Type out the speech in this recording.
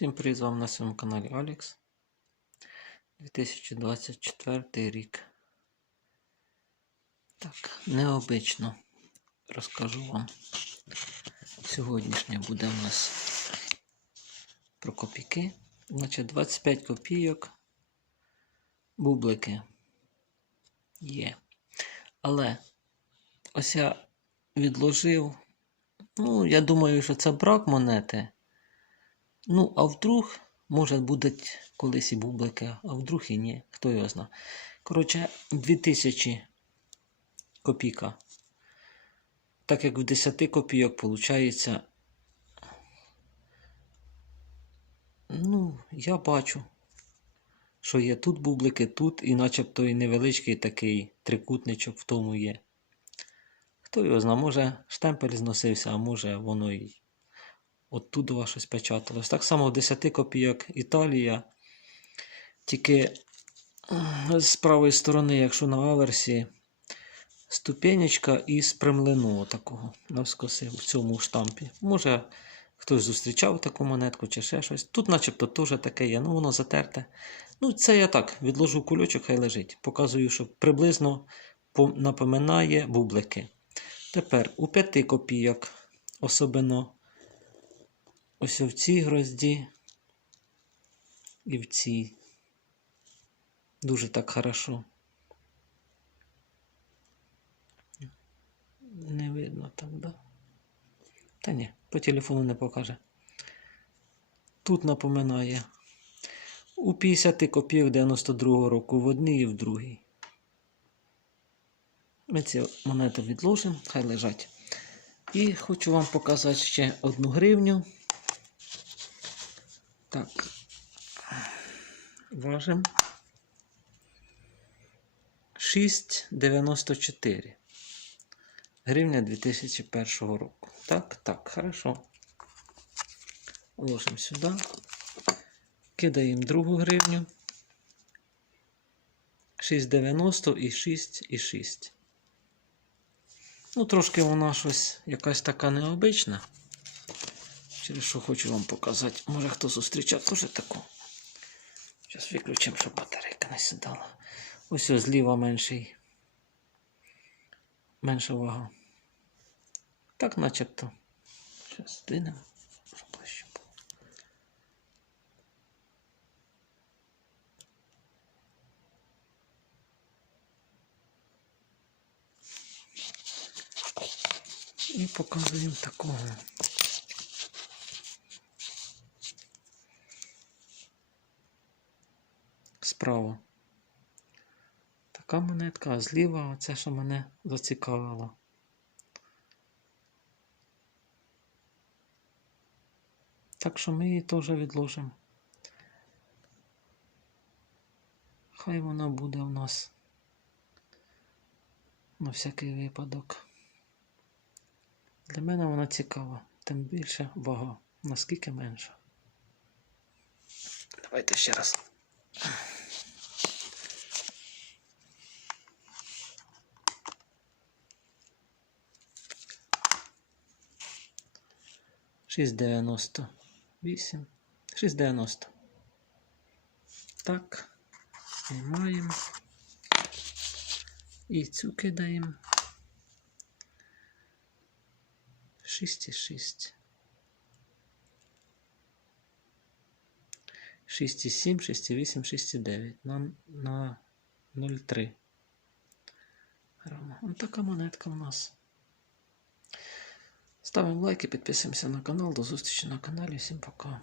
Всім привіт з вами на своєму каналі Алекс. 2024 рік. Так, необично розкажу вам. Сьогоднішнє буде у нас про копійки. Значить, 25 копійок. Бублики є. Але ось я відложив. Ну, я думаю, що це брак монети. Ну, а вдруг, може, будуть колись і бублики, а вдруг і ні, хто його знає. Коротше, 2000 копійка. Так як в 10 копійок виходить. Ну, я бачу, що є тут бублики, тут, і начебто і невеличкий такий трикутничок в тому є. Хто його знає, може штемпель зносився, а може воно і оттуда щось печаталось. Так само в 10 копійок Італія. Тільки е, з правої сторони, якщо на аверсі, ступенечка із премлину такого навскоси в цьому штампі. Може, хтось зустрічав таку монетку чи ще щось. Тут начебто теж таке є, ну воно затерте. Ну, це я так, відложу кульочок, хай лежить. Показую, що приблизно напоминає бублики. Тепер у 5 копійок, особливо ось в цій грозді і в цій. Дуже так хорошо. Не видно так, да? Та ні, по телефону не покаже. Тут напоминає. У 50 копійок 92-го року в одній і в другій. Ми ці монети відложимо, хай лежать. І хочу вам показати ще одну гривню. Так. Важим. 6,94. Гривня 2001 року. Так, так, хорошо. Ложимо сюди. Кидаємо другу гривню. 6,90 і 6,6. Ну, трошки вона щось якась така необична. Через що хочу вам показати. Може хто зустрічав теж таку. Зараз виключимо, щоб батарейка не сідала. Ось ось зліва менший. Менша вага. Так начебто. Зараз було. І показуємо такого. Справа. Така монетка, а зліва це, що мене зацікавило. Так що ми її теж відложимо. Хай вона буде у нас на всякий випадок. Для мене вона цікава, тим більше вага, наскільки менша. Давайте ще раз. Шість дев'яносто вісім. Шість дев'яносто. Так. Знімаємо. І цю кидаємо. 6,6. 6,7, 6,8, 6,9 на, на 0,3 грама. Ось така монетка у нас. Ставимо лайки, підписуємося на канал. До зустрічі на каналі. Всім пока.